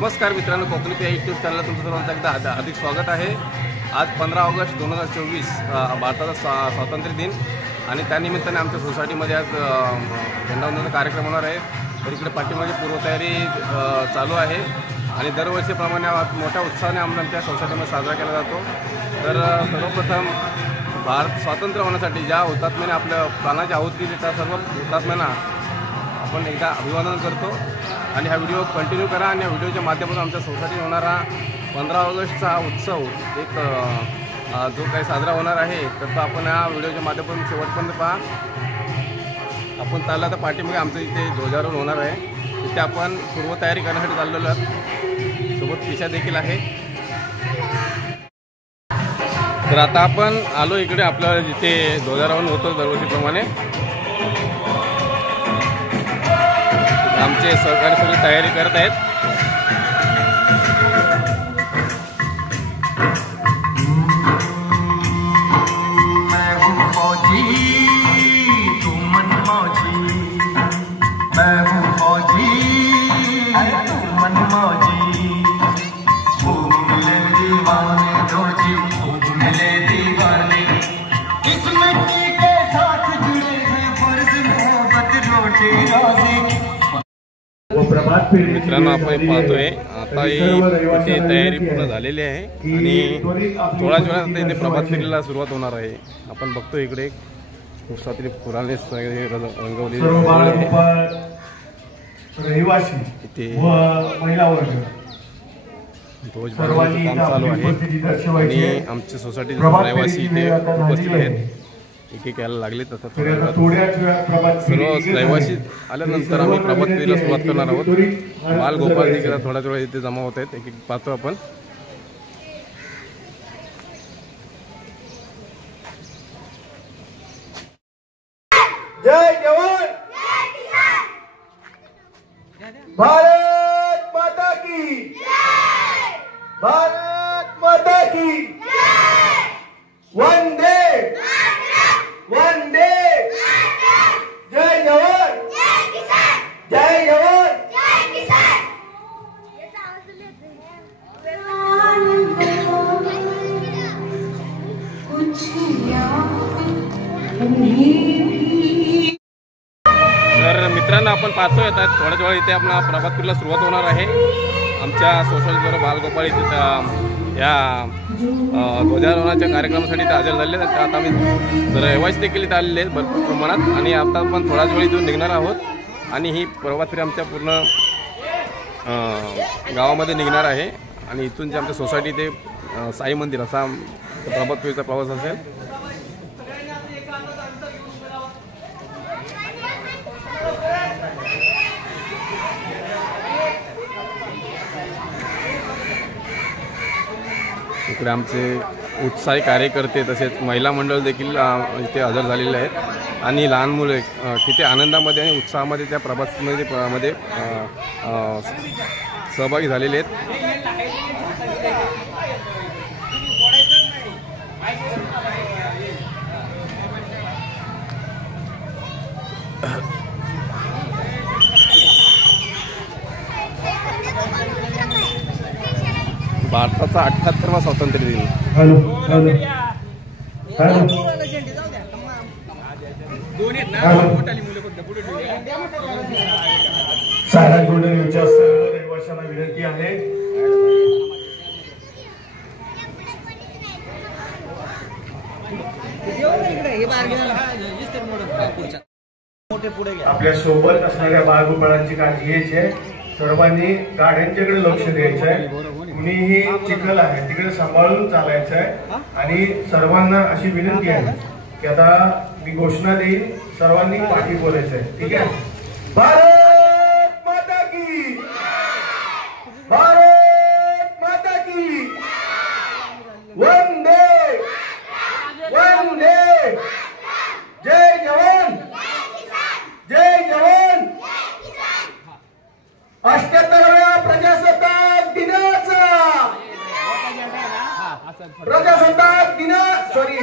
नमस्कार मित्रांनो, कोकणी पे यूट्यूब चॅनलला तुमचं सर्वांचं एकदा हार्दिक स्वागत आहे। आज 15 ऑगस्ट 2024 भारताचा स्वातंत्र्य दिन आणि त्यानिमित्ताने आमच्या सोसायटीमध्ये आज झेंडावंदनाचा कार्यक्रम होणार आहे। तर इकडे पाठीमागे पूर्वतयारी चालू आहे आणि दरवर्षीप्रमाणे मोठ्या उत्साहाने आमच्या सोसायटीमध्ये साजरा केला जातो। तर सर्वप्रथम भारत स्वातंत्र्य होण्यासाठी ज्या हुतात्म्याने आपल्या प्राणाची आहुती दिली त्या सर्व हुतात्म्यांना आपण एकदा अभिवादन करतो आणि हा व्हिडिओ कंटिन्यू करा। आणि या व्हिडिओच्या माध्यमातून आमच्या सोसायटीत होणारा 15 ऑगस्टचा उत्सव एक जो काही साजरा होणार आहे तर तो आपण या व्हिडिओच्या माध्यमातून शेवटपर्यंत पहा। आपण चालला तर पाठीमागे आमचं इथे ध्वजारोहण होणार आहे, तिथे आपण पूर्वतयारी करण्यासाठी चाललेलो आहोत। सोबत पिशा देखील आहे। तर आता आपण आलो इकडे आपल्या जिथे ध्वजारोहण होतं दरवर्षीप्रमाणे। आमचे सहकारी सगळी तयारी करत आहेत। मैं हूँ फौजी तू मनमौजी, मैं हूँ फौजी तू मनमौजी। खूब मिले दीवाने रोजी, खूब मिले दीवाने, इस मिट्टी के साथ जुड़े हैं फर्ज मोहब्बत रोटी रोजी। मित्रांनो, आपण पाहतोय आता इथे तयारी पूर्ण झालेली आहे आणि थोड्याच वेळात इथे प्रभात फेरीला सुरुवात होणार आहे। आपण बघतो इकडे उसातली फुलाने रंगवलेली रहिवासी इथे महिला वर्ग ध्वजबांधणीचं काम चालू आहे आणि आमच्या सोसायटीचे रहिवासी इथे उपस्थित आहेत। एक एक यायला लागले तसं सर्व रहिवासी आल्यानंतर आम्ही प्रभात फेरीला सुरुवात करणार आहोत। बाल गोपाल देखील थोड्याच वेळा इथे जमा होत आहेत। एक एक पाहतो आपण। जय जवान भारत माता की, भारत माता की वंदे वंदे। जय जवान जय जवान। तर मित्रांनो, आपण पाहतोय आता थोड्याच वेळा इथे आपला प्रभात फेरीला सुरुवात होणार आहे। आमच्या सोसायटीवर बालगोपाळ इथे या ध्वजारोहणाच्या कार्यक्रमासाठी ते हजर झाले। तर आता आम्ही रहिवासी देखील इथे आलेले आहेत भरपूर प्रमाणात आणि आता आपण थोड्याच वेळ इथून निघणार आहोत आणि ही प्रभात फेरी आमच्या पूर्ण गावामध्ये निघणार आहे आणि इथून जे आमच्या सोसायटी ते साई मंदिर असा प्रभात फेरीचा प्रवास असेल। इकडे आमचे उत्साही कार्यकर्ते तसेच महिला मंडळ देखील इथे हजर झालेले आहेत आणि लहान मुले किती आनंदामध्ये आणि उत्साहामध्ये त्या प्रभातमध्ये सहभागी झालेले आहेत। भारताचा 78वा स्वातंत्र्य दिन। हॅलो हॅलो हॅलो सारा गोल्डन न्यूजच्या सर्व रहिवाशांना विनंती आहे आपल्या सोबत असणाऱ्या बाळगोपाळांची काळजी घ्यायची आहे। सर्वांनी गाड्यांच्याकडे लक्ष द्यायचं आहे। कुणीही चिखल आहे तिकडे सांभाळून चालायचं आहे आणि सर्वांना अशी विनंती आहे की आता मी घोषणा देईन, सर्वांनी पाठी बोलायचं आहे, ठीक आहे। भारत माता की, भारत माता की वंदे वंदे। जय जवान जय जवान। 78व्या प्रजासत्ताक दिनाचा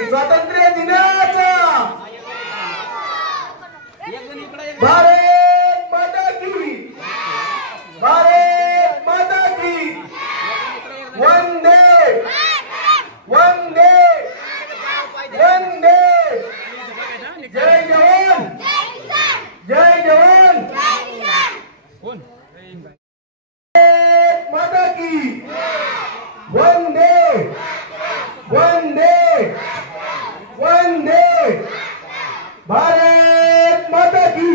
स्वातंत्र्य दिनाचा भारत माता की, भारत माता की। वंदे वंदे वंदे भारत माता की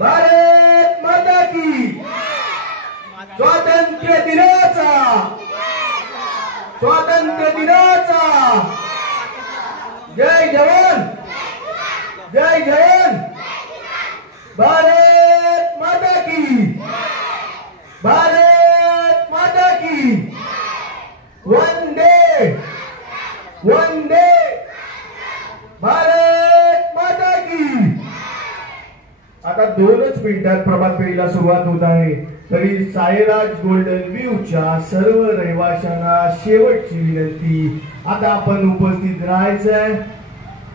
भारत माता की स्वातंत्र्य दिनाचा जय जवान भारत माता की वंदे वंदे भारत माता की। आता 2च मिनिटात प्रभात फेरीला सुरुवात होत आहे, तरी साईराज गोल्डन व्ह्यूच्या सर्व रहिवाशांना शेवटची विनंती, आता आपण उपस्थित राहायचंय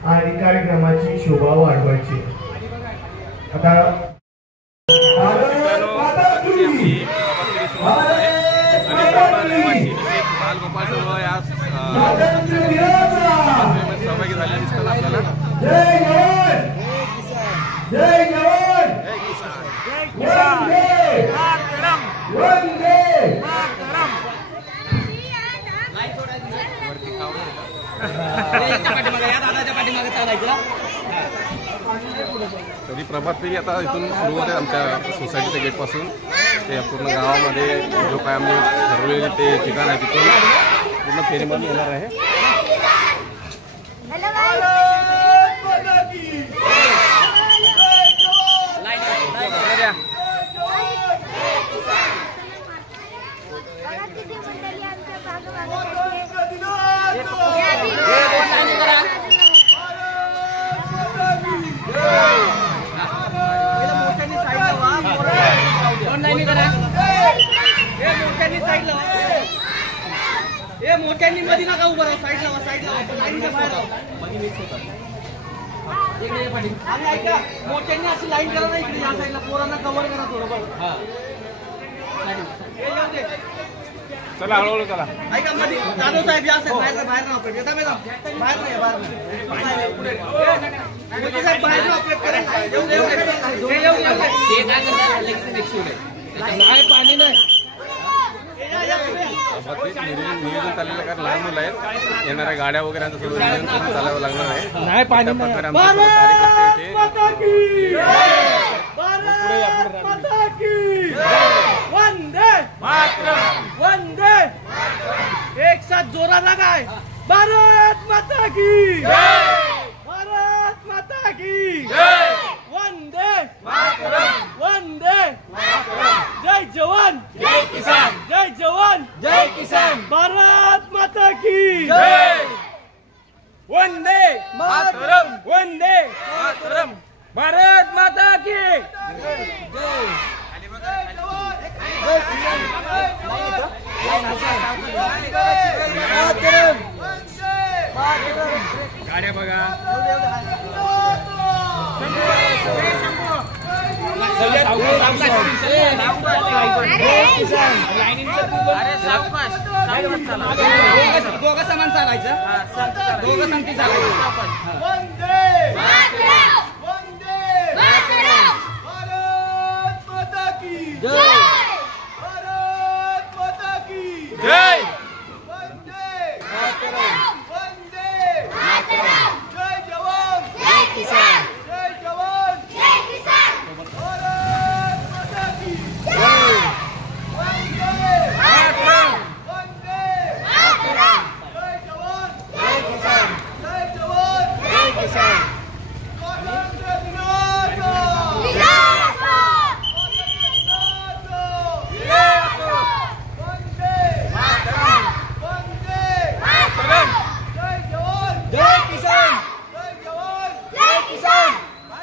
आणि कार्यक्रमाची शोभा वाढवायची। आता भारत माता की सहभागी झाले दिसतात आपल्याला। जय जवान जय जवान वंदे वंदे तरी प्रभात फेरी आता इथून सुरू होते आमच्या सोसायटीच्या गेटपासून ते पूर्ण गावामध्ये जो काय आम्ही ठरवलेले ते ठिकाण आहे तिथून पूर्ण फेरीमध्ये येणार आहे। मोठ्यांनी मध्ये नका उभं राहा, साईडला आणि ऐका, मोठ्यांनी अशी लाईन करा ना इकडे, या साईडला पोरांना कव्हर करा थोडं बघ। चला हळूहळू चला। ऐका मध्ये जाधव साहेब या साहेब बाहेर बाहेर ना ऑपरेट येता बाहेर नाही बाहेर मोदी साहेब बाहेर ऑपरेट करा। नाही पाणी नाही नियोजन चाललेलं कारण लहान मुलं आहेत, येणाऱ्या गाड्या वगैरे सर्व नियोजन करून चालावं लागणार आहे। नाही पाणी प्रकारे आमचे वंदे वंदे एक साथ जोरा लगाए, भारत माता की भारत माता की वंदे वंदे जय जवान जय किसान जय जवान जय किसान भारत माता की वंदे मातरम वंदे मातरम भारत माता की गाड्या बघा दोघं समान चालायचं, दोघं संगती चालायचं। वंदे वंदे भारत माता की जय भारत माता की जय वंदे वंदे जय जवान जय किसान जय जवान जय किसान भारत माता की जय वंदे वंदे जय जवान जय किसान जय जवान जय किसान स्वातंत्र्य दिनाचा वंदे वंदे जय जवान जय किसान जय जवान जय किसान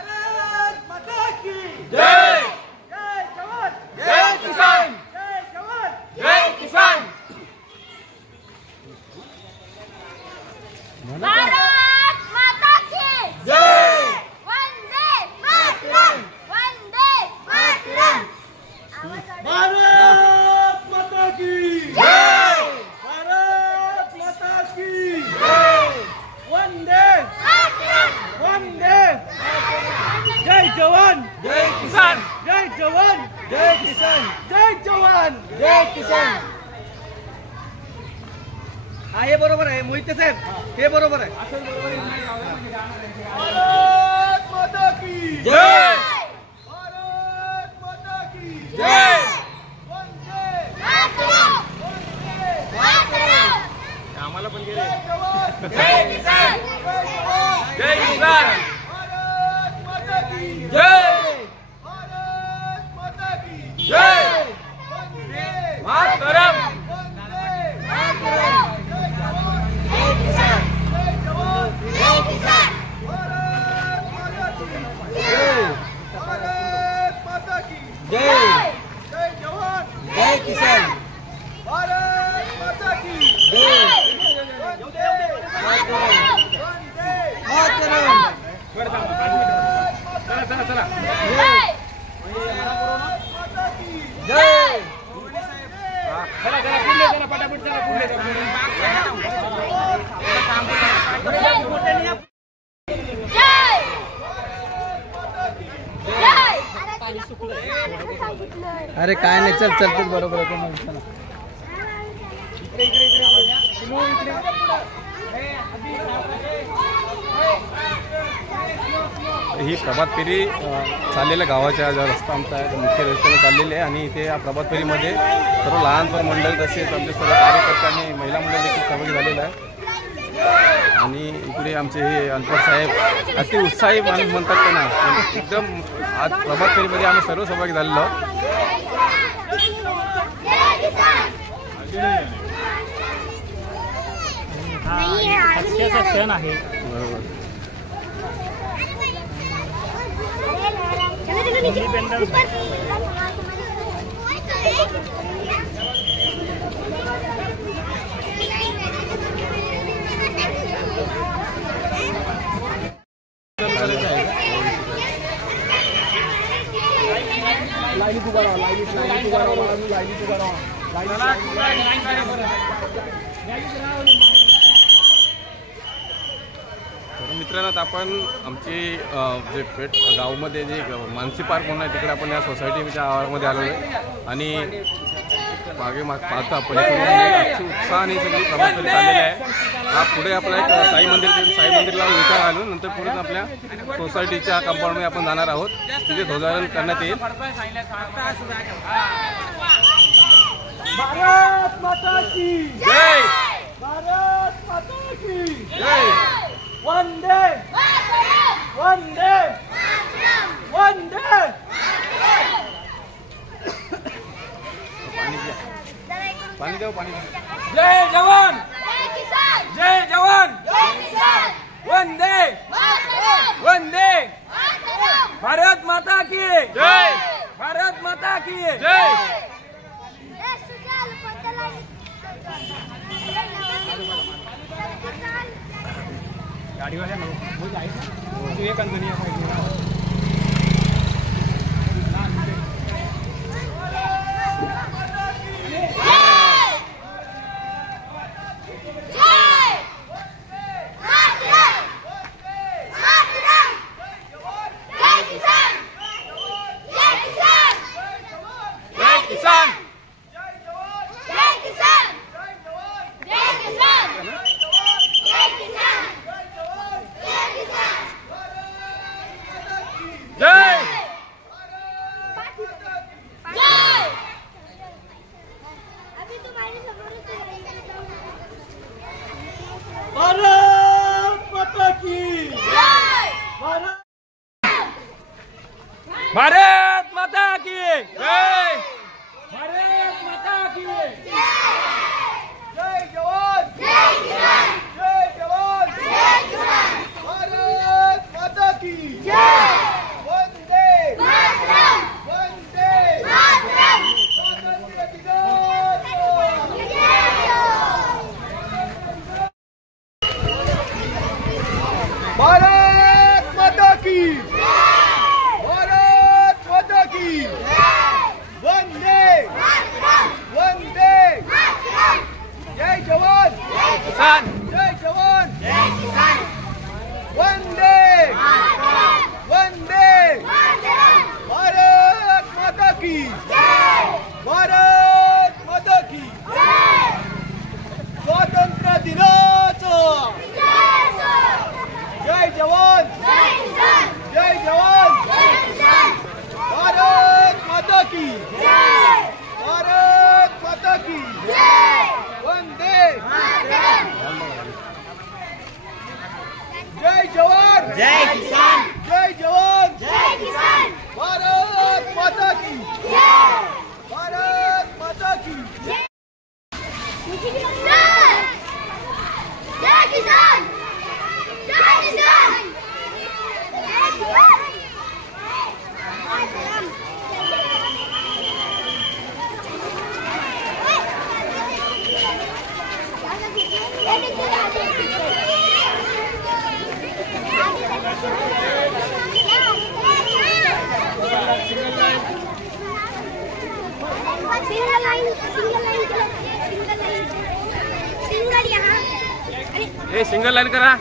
भारत माता की जय जय जवान जय किसान जय जवान जय किसान भारत माता की जय वंदे मातरम वंदे मातरम भारत माता की जय भारत माता की जय वंदे वंदे जय जवान जय किसान जय जवान जय किसान जय जवान जय किसान हा हे बरोबर आहे मोहिते साहेब हे बरोबर आहे भारत माता की जय भारत माता की जय वंदे आम्हाला पण गेले जवान जय किसान जय किसान भारत माता की जय भारत माता की जय वंदे मातरम वंदे मातरम जय जवान जय किसान जय जवान जय किसान भारत माता की जय भारत माता की जय जय जवान जय किसान भारत माता की जय वंदे वंदे मातरम चला चला चला जय माता की जय चला चला पुढे चला पटापट चला पुढे जय जय अरे काय नाही चल चल तू बरोबर आहे चला ही प्रभात फेरी चाललेल्या गावाच्या जो रस्ता आमचा आहे मुख्य रस्त्याने चाललेली आहे आणि इथे या प्रभात फेरीमध्ये सर्व लहानपण मंडळ तसेच आमचे सर्व कार्यकर्ते आणि महिला मंडळ देखील सहभागी झालेलं आहे आणि इकडे आमचे हे अनपढ साहेब अति उत्साही माणूस म्हणतात त्यांना एकदम आज प्रभात फेरीमध्ये आम्ही सर्व सहभागी झालेलो आहोत. क्षण आहे बरोबर तर मित्रांनो आता आपण आमची जे पेठ गावामध्ये जे मानसी पार्क म्हणून आहे तिकडे आपण या सोसायटीच्या आवारामध्ये आलेलो आहे आणि मागे पाहतो आपण अति उत्साहाने सगळी प्रभात फेरी चाललेली आहे. हा पुढे आपला एक साई मंदिरला विचार घालून नंतर पुढे आपल्या सोसायटीच्या कंपाऊंडमध्ये आपण जाणार आहोत. तिथे ध्वजारोहण करण्यात येईल. भारत माता की जय भारत माता की जय वंदे वंदे वंदे पाणी देऊ पाणी देऊ. जय जवान जय किसान जय जवान जय किसान वंदे मातरम वंदे मातरम भारत माता की जय भारत माता की जय किसान जय भारत माता की भारत भारत माता की जय भारत माता की जय जवान जय जवान भारत माता की वंदे वंदे स्वातंत्र्य दिनांक भारत माता की भारत माता की वंदे वंदे जय जवान किसान जय जवान वंदे वंदे भारत माता की भारत माता की स्वातंत्र्य सिंगल लाइन सिंगल यहाँ ए सिंगल लाइन करा.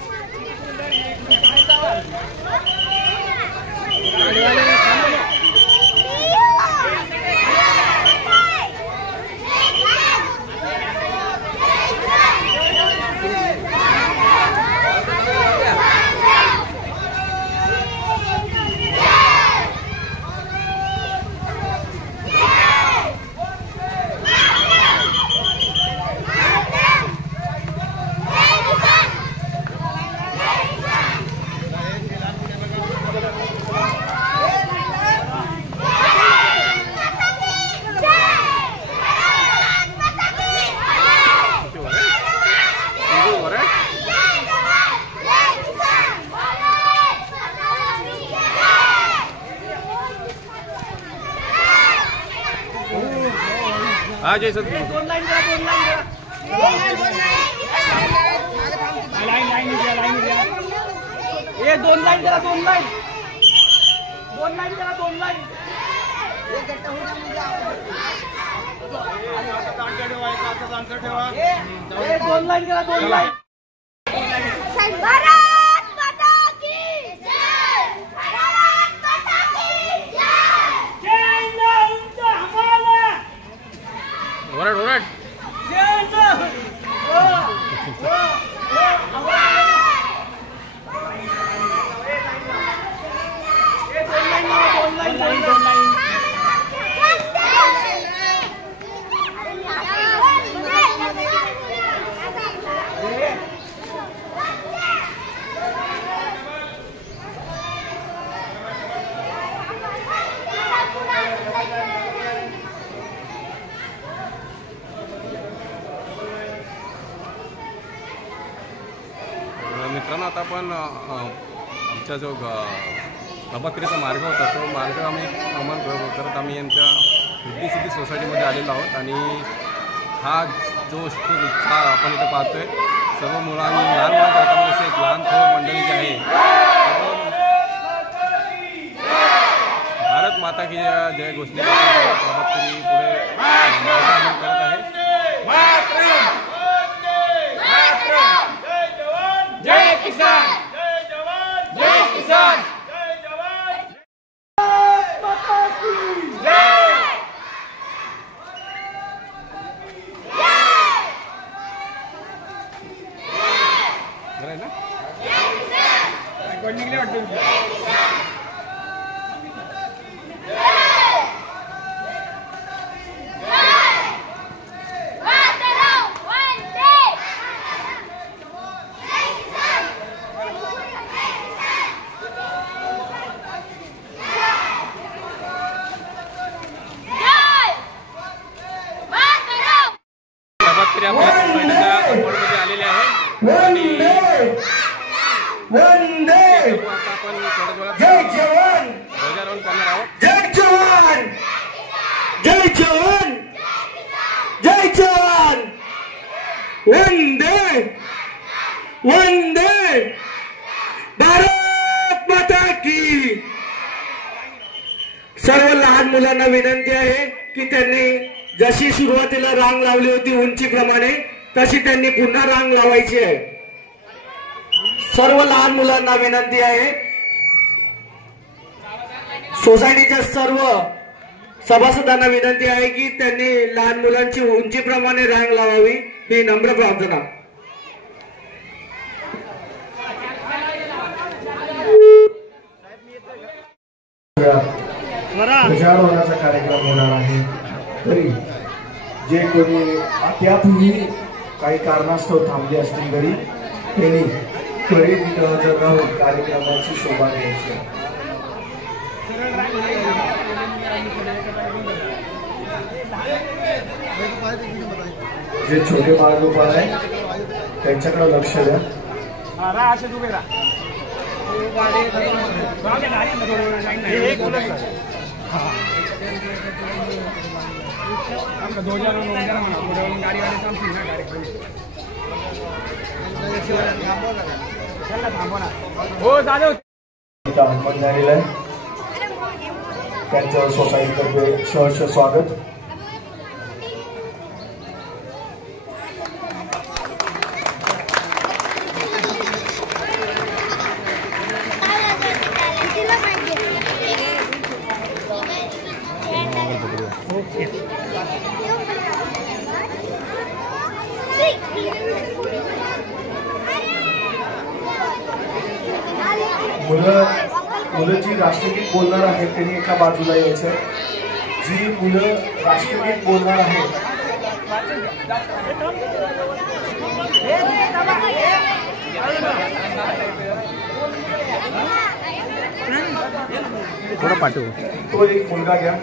हा जय सद्गुरू. दोन लाईन करा ए दोन लाईन करा दोन लाईन करा दोन लाईन. ए दोन लाईन करा दोन लाईन. भारत माता की जय. भारत माता की जय. ओरड ओरड. मित्रांनो आता आपण आमचा जो प्रभातपेठेचा मार्ग होता तो मार्ग आम्ही अमल करत आम्ही यांच्या रिद्धी सिद्धी सोसायटीमध्ये आलेलो आहोत. आणि हा जो उत्साह आपण इथं पाहतोय सर्व मुलांनी लहान मुलांच्या हातामध्ये असे एक लहान थोर मंडळी जी आहे भारत माता की जय घोषणे प्रभातपेठी पुढे मार्ग करत आहे. जय किसान. जय जवान. जय किसान. जय जवान. माता की जय. बरं आहे ना. कोण निघले वाटते. प्रभातपेठी आपल्या सोसायटीच्या कंपाऊंडमध्ये आलेले आहे आणि वंदे आता आपण थोड्या जय वेळात जवान. ध्वजारोहण करणार आहोत. जय जवान. जय जवान. जय जवान. वंदे वंदे भारत माता की. सर्व लहान मुलांना विनंती आहे की त्यांनी जशी सुरुवातीला रांग लावली होती उंचीप्रमाणे तशी त्यांनी पुन्हा रांग लावायची आहे. सर्व लहान मुलांना विनंती आहे. सोसायटीच्या सर्व सभासदांना विनंती आहे की त्यांनी लहान मुलांची उंचीप्रमाणे रांग लावावी ही नम्र प्रार्थना. ध्वजारोहणाचा कार्यक्रम होणार आहे. तरी जे कोणी त्यापूर्वी काही कारणास्तव थांबले असतील तरी त्यांनी त्वरित जाऊन कार्यक्रमाची शोभा घ्यायची. जे छोटे बाळगोपाळ आहे त्यांच्याकडे लक्ष द्या. आगमन झालेलं आहे त्यांचं सोसायटीतर्फे सहर्ष स्वागत. मुलं जी राष्ट्रगीत बोलणार आहेत त्यांनी एका बाजूला यायचं आहे. जी मुलं राष्ट्रगीत बोलणार आहेत थोडं पाठवू. तो एक मुलगा घ्या.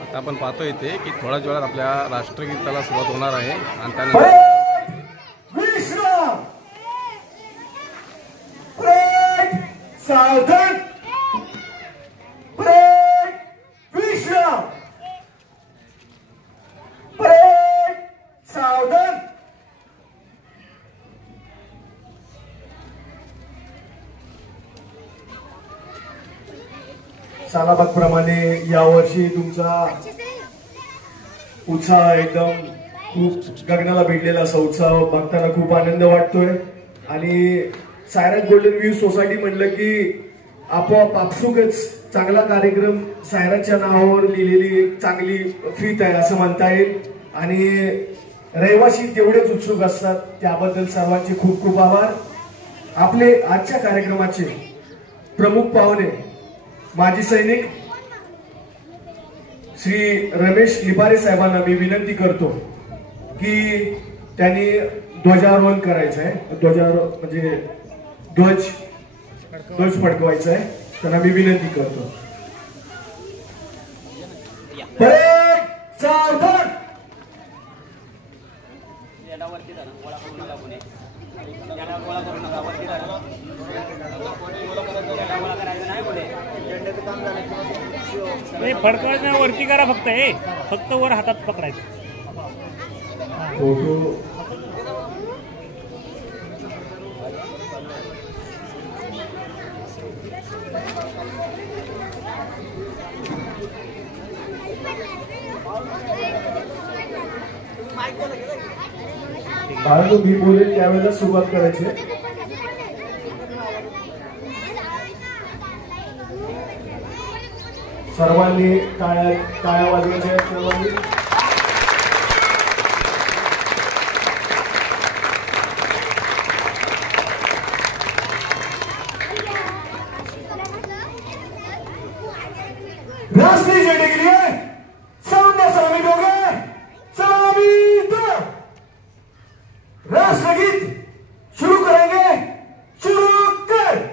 आता आपण पाहतो इथे की थोड्याच वेळात आपल्या राष्ट्रगीताला सुरुवात होणार आहे आणि त्यानंतर सावधान. परेड विश्राम. परेड सावधान. सालाबादप्रमाणे यावर्षी तुमचा उत्साह एकदम खूप गगनाला भिडलेला असा उत्साह बघताना खूप आनंद वाटतोय. आणि सायराज गोल्डन व्ह्यू सोसायटी म्हणलं की आपोआप आपसुकच चांगला कार्यक्रम सायराजच्या नावावर लिहिलेली एक चांगली फीत आहे असं म्हणता येईल. आणि रहिवासी तेवढेच उत्सुक असतात त्याबद्दल सर्वांचे खूप खूप आभार. आपले आजच्या कार्यक्रमाचे प्रमुख पाहुणे माजी सैनिक श्री रमेश लिपारे साहेबांना मी विनंती करतो की त्यांनी ध्वजारोहण करायचं आहे. ध्वजारोहण म्हणजे ध्वज फडकवायचा आहे. त्यांना मी विनंती करतो. परेड सावधान. फडकवायचं वरती करा फक्त वर हातात पकडायचं. फोटो बाळांनो मी बोलेल त्यावेळेला सुरुवात करायची. सर्वांनी टाळ्या वाजवायच्या. सर्वांनी राष्ट्रीय झंडे के लिए सामने सलामी दोगे. सलामी दो. राष्ट्रगीत शुरू करेंगे. शुरू कर.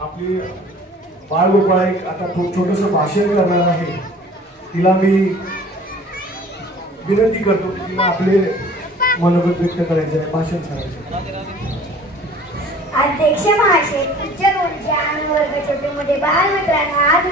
आपली बाळगोपाळ एक आता छोटस भाषण करणार आहे. तिला मी विनंती करतो की तिला आपले मनोगत व्यक्त करायचे आहे. भाषण करायचं. अध्यक्ष महाशय, उच्च ऊर्जा आणि वर्ग छोटेमध्ये बालमित्रांना आज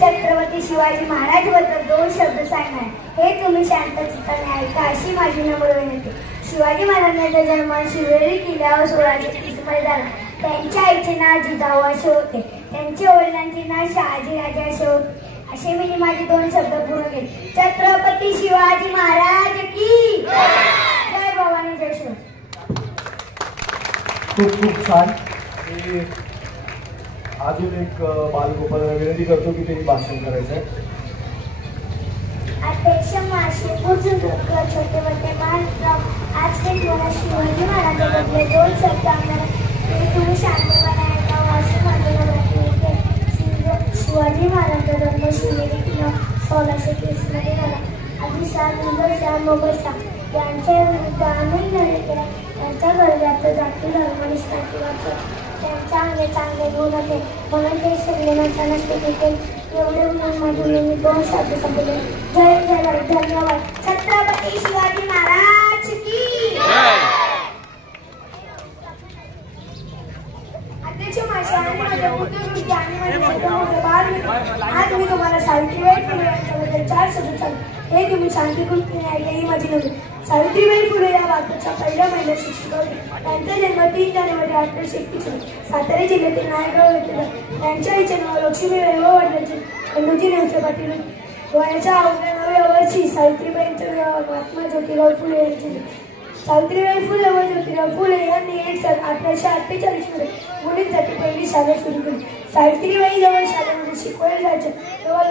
छत्रपती शिवाजी महाराज बद्दल 2 शब्द सांगणार. हे तुम्ही शांत चित्ताने ऐका अशी माझी नम्र विनंती. शिवाजी महाराजांचा जन्म शिवनेरी किल्ल्यावर 1630 मध्ये झाला. त्यांच्या आईचे नाव जिजाऊ असे होते. त्यांच्या वडिलांचे नाव शहाजी राजे असे होते. असे मी माझे 2 शब्द पूर्ण केले. छत्रपती शिवाजी महाराज की जय. भवानी जय शिवाजी. खूप खूप छान. मी अजून एक बालगोपाळाला विनंती करतो की त्यांनी भाषण करायचं आहे. अध्यक्ष माशी बुजुर्ग छोटे मोठे बालराव आज ते तुम्हाला शिवाजी महाराजांबद्दल 2 शब्द आम्हाला ते तुम्ही शांतपणे ऐकावं अशी माझी विनंती आहे. शिवाजी महाराजांचा जन्म शिवनेरी किल्ला 1630 मध्ये झाला. आदिशाह मुघलशाह मोगलशाह यांच्या विरुद्ध अनेक लढाई केल्या. त्यांच्या गरजात जाती धर्मनिष्ठाची वाचव त्यांच्या अंगी चांगले गुण होते म्हणून ते सगळे माणसांना स्वीकारते. एवढे म्हणून माझे मी 2 शब्द संपले. जय जय धन्यवाद. छत्रपती शिवाजी महाराज की अध्यक्ष माझ्या आणि माझ्या बुद्धिवृत्ती आणि माझ्या बालमित्र आज मी तुम्हाला सावित्रीबाई फुले यांच्याबद्दल 4 शब्द सांगतो. हे तुम्ही शांतिपूर्तीने ऐकले ही माझी नोंद. सावित्रीबाई फुले या भारताच्या पहिल्या महिला शिक्षिका होत्या. त्यांचा जन्म 3 जानेवारी 1831 रोजी सातारा जिल्ह्यातील नायगाव येथे झाला. त्यांच्या आईचे नाव लक्ष्मीबाई व वडिलांचे खंडूजी नेवसे पाटील होते. वयाच्या 9व्या वर्षी सावित्रीबाईंचा विवाह महात्मा ज्योतिराव फुले यांचे झाले. सावित्रीबाई फुले व ज्योतिराव फुले यांनी 1848 मध्ये मुलींसाठी पहिली शाळा सुरू केली. सावित्रीबाई जवळ शाळेमध्ये शिकवले जायचे तेव्हा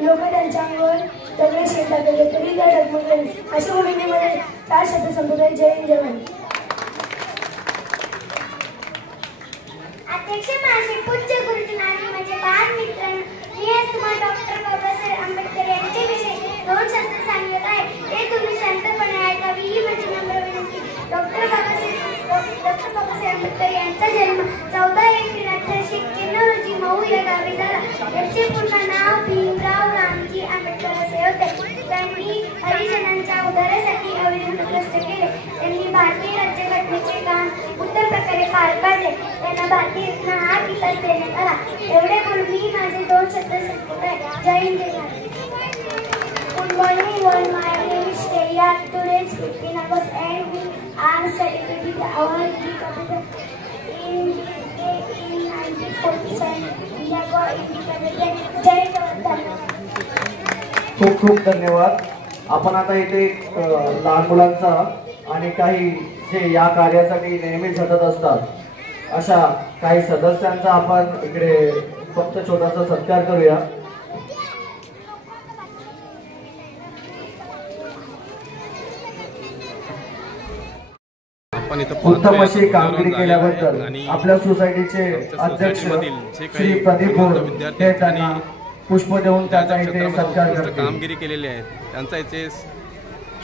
लोक त्यांच्या अंगावर दगडे शेण टाकले तरी त्या डगमगले नाही. अशा मुलींमध्ये 4 शब्द संप्रदाय. जय हिंद जय भारत. अध्यक्ष माझे पूज्य गुरुजन आणि माझे बाल मित्रांनो, मी आज तुम्हाला डॉक्टर बाबासाहेब आंबेडकर यांच्याविषयी 2 शब्द सांगत आहे. ते तुम्ही शांतपणे ऐकावी ही माझी नम्र विनंती. डॉक्टर बाबासाहेब आंबेडकर यांचा जन्म 14 एप्रिल 1891 रोजी मऊ या गावी झाला. त्यांचे पूर्ण नाव भीमराव रामजी आंबेडकर असे होते. त्यांनी हरिजनांच्या उद्धारासाठी अविरत कष्ट केले. त्यांनी भारतीय राज्यघटनेचे काम उत्तम प्रकारे पार पाडले. त्यांना भारतीय रत्न हा किताब देण्यात आला. एवढे बोलून मी माझे 2 शब्द संपवत आहे. जय हिंद जय Bharat. Good morning world, my name is Shreya. Today is 15 August and we are celebrating our independence. In this day in 1947, India got independence. जय जवान. खूप खूप धन्यवाद. आपण आता इथे लहान मुलांचा आणि काही जे या कार्यासाठी नेहमी झटत असतात अशा काही सदस्यांचा आपण इकडे फक्त छोटासा सत्कार करूया. उत्तम अशी कामगिरी केल्याबद्दल आपल्या सोसायटीचे अध्यक्ष श्री प्रदीप बोर हे त्यांना पुष्प देऊन त्यांचा इथे सत्कार करतील. कामगिरी केलेली आहे त्यांचा इथे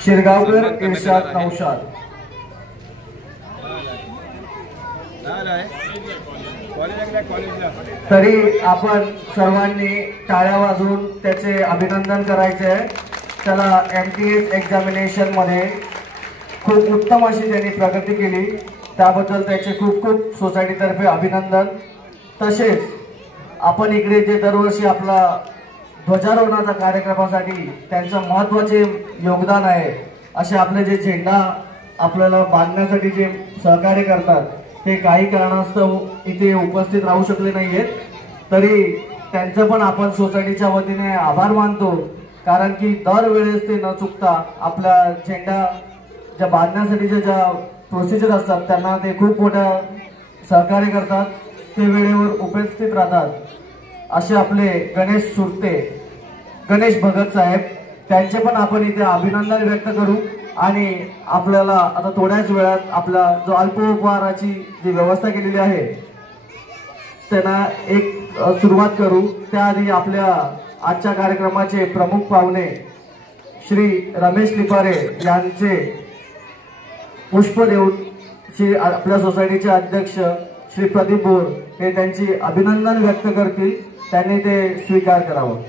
शिरगावकर इर्शाद नौशाद. तरी आपण सर्वांनी टाळ्या वाजवून त्याचे अभिनंदन करायचे आहे. त्याला MTS एक्झामिनेशन मध्ये खूप उत्तम अशी त्यांनी प्रगती केली त्याबद्दल त्याचे खूप खूप सोसायटीतर्फे अभिनंदन. तसेच आपण इकडे जे दरवर्षी आपला ध्वजारोहणाच्या कार्यक्रमासाठी त्यांचं महत्त्वाचे योगदान आहे असे आपले जे झेंडा आपल्याला बांधण्यासाठी जे सहकार्य करतात ते काही कारणास्तव इथे उपस्थित राहू शकले नाहीयेत. तरी त्यांचं पण आपण सोसायटीच्या वतीने आभार मानतो कारण की दरवेळेस ते न चुकता आपल्या झेंडा ज्या बांधण्यासाठीच्या ज्या प्रोसिजर असतात त्यांना ते खूप मोठ्या सहकार्य करतात. ते वेळेवर उपस्थित राहतात. असे आपले गणेश सुरते गणेश भगत साहेब त्यांचे पण आपण इथे अभिनंदन व्यक्त करू. आणि आपल्याला आता थोड्याच वेळात आपला जो अल्पोपहाराची जी व्यवस्था केलेली आहे त्यांना एक सुरुवात करू. त्याआधी आपल्या आजच्या कार्यक्रमाचे प्रमुख पाहुणे श्री रमेश लिपारे यांचे पुष्प देऊन श्री आपल्या सोसायटीचे अध्यक्ष श्री प्रदीप बोर हे त्यांची अभिनंदन व्यक्त करतील. त्यांनी ते स्वीकार करावं.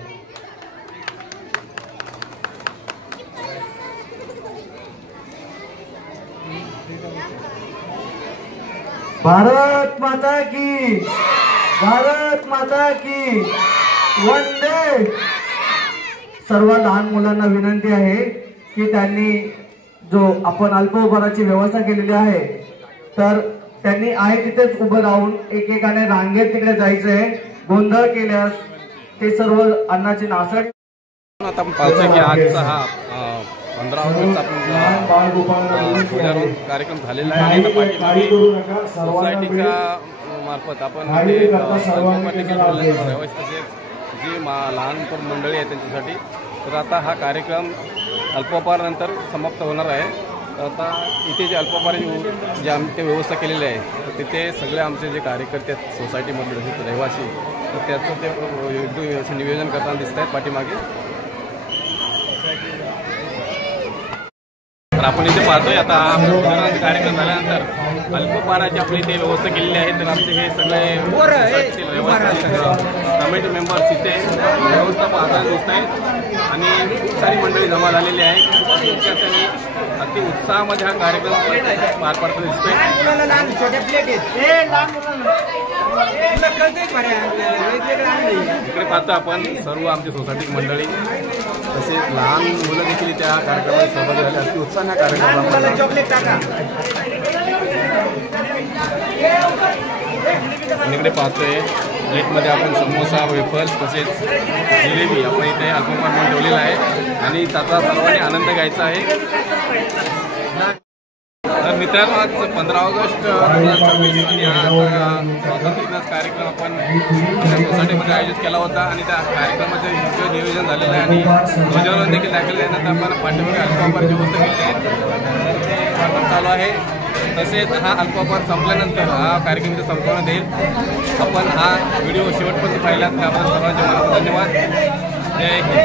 भारत माता की, भारत माता की वंदे. सर्व लहान मुलांना विनंती आहे की त्यांनी जो आपण अल्पोपहाराची व्यवस्था केलेली आहे तर त्यांनी आहे तिथेच उभं राहून एकेकाने रांगेत तिकडे जायचं आहे. गोंधळ केल्यास ते सर्व अन्नाची नासड. आता आपण पाहतोय की आजचा हा 15 ऑगस्टचा आपण कार्यक्रम झालेला आहे. सोसायटीच्या मार्फत आपण जी लहान मंडळी आहे त्यांच्यासाठी तर आता हा कार्यक्रम अल्पोपहारानंतर समाप्त होणार आहे. आता इथे जे अल्पोपहाराची जे आमची व्यवस्था केलेली आहे तर तिथे सगळे आमचे जे कार्यकर्ते आहेत सोसायटीमधले रहिवासी तर त्याचं ते योग्य असं नियोजन करताना दिसत आहेत पाठीमागे. तर आपण इथे पाहतोय आता हा भोजनाचा कार्यक्रम झाल्यानंतर अल्पोपहाराची आपली इथे व्यवस्था केलेली आहे. तर आमचे हे सगळे कमिटी मेंबर्स इथे व्यवस्था पाहताना दिसत आहेत आणि खूप सारी मंडळी जमा झालेली आहे. त्यांनी अति उत्साहामध्ये हा कार्यक्रम पार पाडताना दिसतोय. छोट्या प्लेट इकडे पाहतो आपण सर्व आमची सोसायटी मंडळी तसेच लहान मुलं देखील त्या कार्यक्रमात सहभागी झाले. अति उत्साह या कार्यक्रमात चॉकलेट टाका. इकडे पाहतोय प्लेटमध्ये आपण समोसा वेफर्स तसेच जिलेबी आपण इथे अल्पोपहार म्हणून ठेवलेला आहे आणि त्याचा सर्वांनी आनंद घ्यायचा आहे. तर मित्रांनो आज 15 ऑगस्ट 2024 आणि हा स्वातंत्र्य दिनाचा कार्यक्रम आपण सोसायटीमध्ये आयोजित केला होता आणि त्या कार्यक्रमाचं योग्य नियोजन झालेलं आहे आणि ध्वजारोहण देखील दाखल झाल्यानंतर आपण पाठीमागे अल्पोपहारची व्यवस्था केली आहे. ते कार्यक्रम चालू आहे. तसेच हा अल्पोपहार संपल्यानंतर हा कार्यक्रम इथे संपवण्यात येईल. आपण हा व्हिडिओ शेवटपर्यंत पाहिलात त्याबद्दल सर्वांचे मनापासून धन्यवाद. जय हिंद.